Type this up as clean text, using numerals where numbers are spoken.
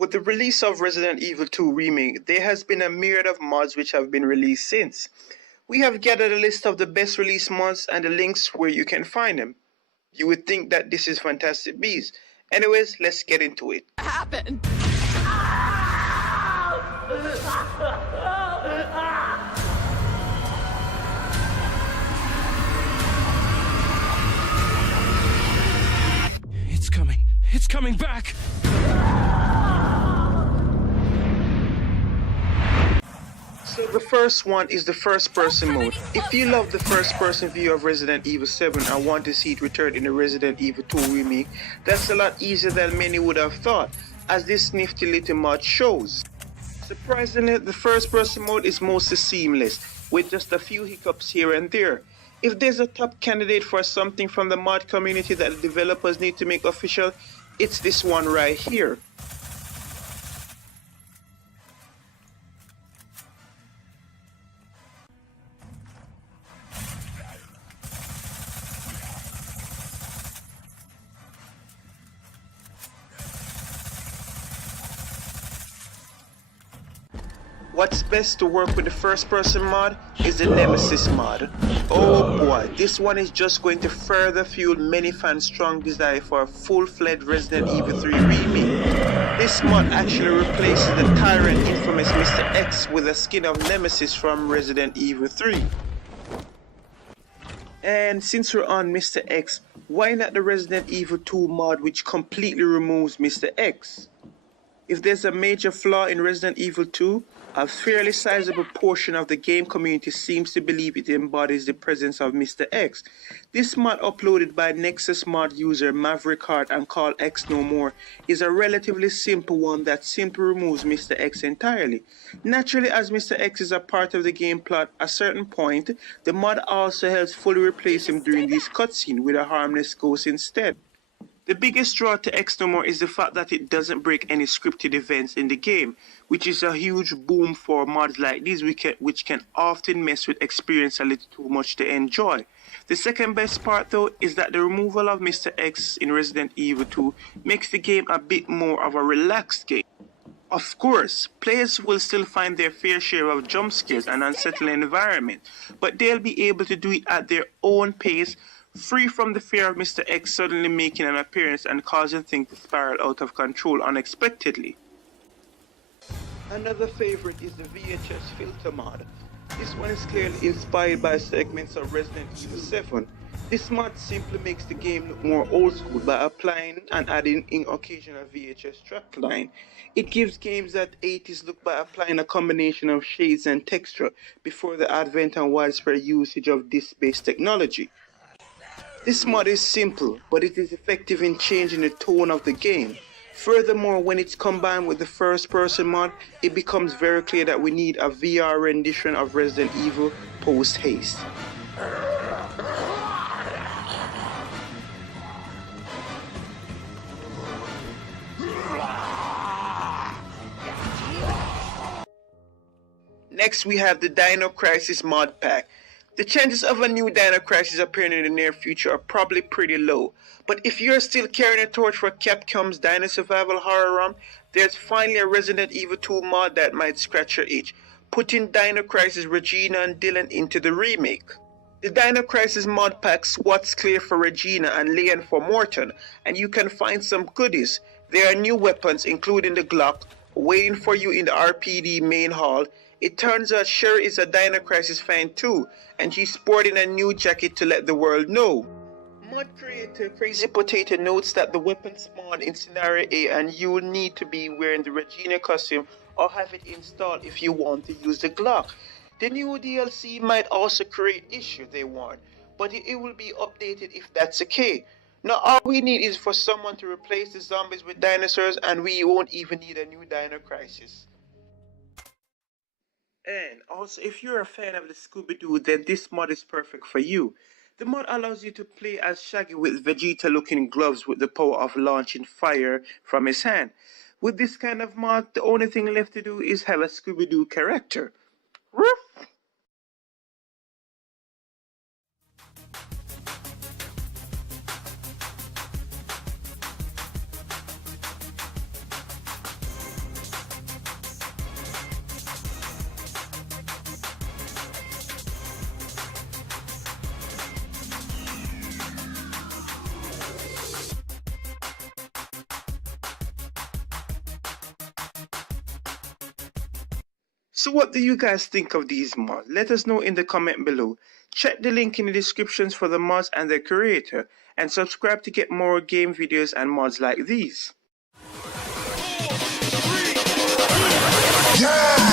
With the release of Resident Evil 2 Remake, there has been a myriad of mods which have been released since. We have gathered a list of the best release mods and the links where you can find them. You would think that this is Fantastic Beasts. Anyways, let's get into it. Happened. It's coming back! So the first one is the first person mode. If you love the first person view of Resident Evil 7 and want to see it returned in the Resident Evil 2 remake, that's a lot easier than many would have thought, as this nifty little mod shows. Surprisingly, the first person mode is mostly seamless, with just a few hiccups here and there. If there's a top candidate for something from the mod community that the developers need to make official, it's this one right here. What's best to work with the first person mod is the Nemesis mod. Oh boy, this one is just going to further fuel many fans' strong desire for a full-fledged Resident Evil 3 remake. This mod actually replaces the tyrant infamous Mr. X with a skin of Nemesis from Resident Evil 3. And since we're on Mr. X, why not the Resident Evil 2 mod which completely removes Mr. X? If there's a major flaw in Resident Evil 2, a fairly sizable portion of the game community seems to believe it embodies the presence of Mr. X. This mod, uploaded by Nexus mod user Maverick Hart and called X No More, is a relatively simple one that simply removes Mr. X entirely. Naturally, as Mr. X is a part of the game plot at a certain point, the mod also helps fully replace him during these cutscenes with a harmless ghost instead. The biggest draw to X No More is the fact that it doesn't break any scripted events in the game, which is a huge boom for mods like these which can often mess with experience a little too much to enjoy. The second best part though is that the removal of Mr. X in Resident Evil 2 makes the game a bit more of a relaxed game. Of course, players will still find their fair share of jump scares and unsettling environment, but they'll be able to do it at their own pace, free from the fear of Mr. X suddenly making an appearance and causing things to spiral out of control unexpectedly. Another favorite is the VHS filter mod. This one is clearly inspired by segments of Resident Evil 7. This mod simply makes the game look more old school by applying and adding in occasional VHS track line. It gives games that 80s look by applying a combination of shades and texture before the advent and widespread usage of disc-based technology. This mod is simple, but it is effective in changing the tone of the game. Furthermore, when it's combined with the first-person mod, it becomes very clear that we need a VR rendition of Resident Evil post-haste. Next, we have the Dino Crisis mod pack. The chances of a new Dino Crisis appearing in the near future are probably pretty low, but if you're still carrying a torch for Capcom's Dino Survival Horror ROM, there's finally a Resident Evil 2 mod that might scratch your itch, putting Dino Crisis Regina and Dylan into the remake. The Dino Crisis mod pack swats clear for Regina and Leon for Morton, and you can find some goodies. There are new weapons including the Glock waiting for you in the RPD main hall. It turns out Sherry is a Dino Crisis fan too, and she's sporting a new jacket to let the world know. Mod creator Crazy Potato notes that the weapons spawn in Scenario A and you will need to be wearing the Regina costume or have it installed if you want to use the Glock. The new DLC might also create issues, they warn, but it will be updated if that's okay. Now all we need is for someone to replace the zombies with dinosaurs and we won't even need a new Dino Crisis. And also, if you're a fan of the Scooby-Doo, then this mod is perfect for you. The mod allows you to play as Shaggy with Vegeta-looking gloves with the power of launching fire from his hand. With this kind of mod, the only thing left to do is have a Scooby-Doo character. Woof! So what do you guys think of these mods? Let us know in the comment below. Check the link in the descriptions for the mods and their creator, and subscribe to get more game videos and mods like these. Yeah!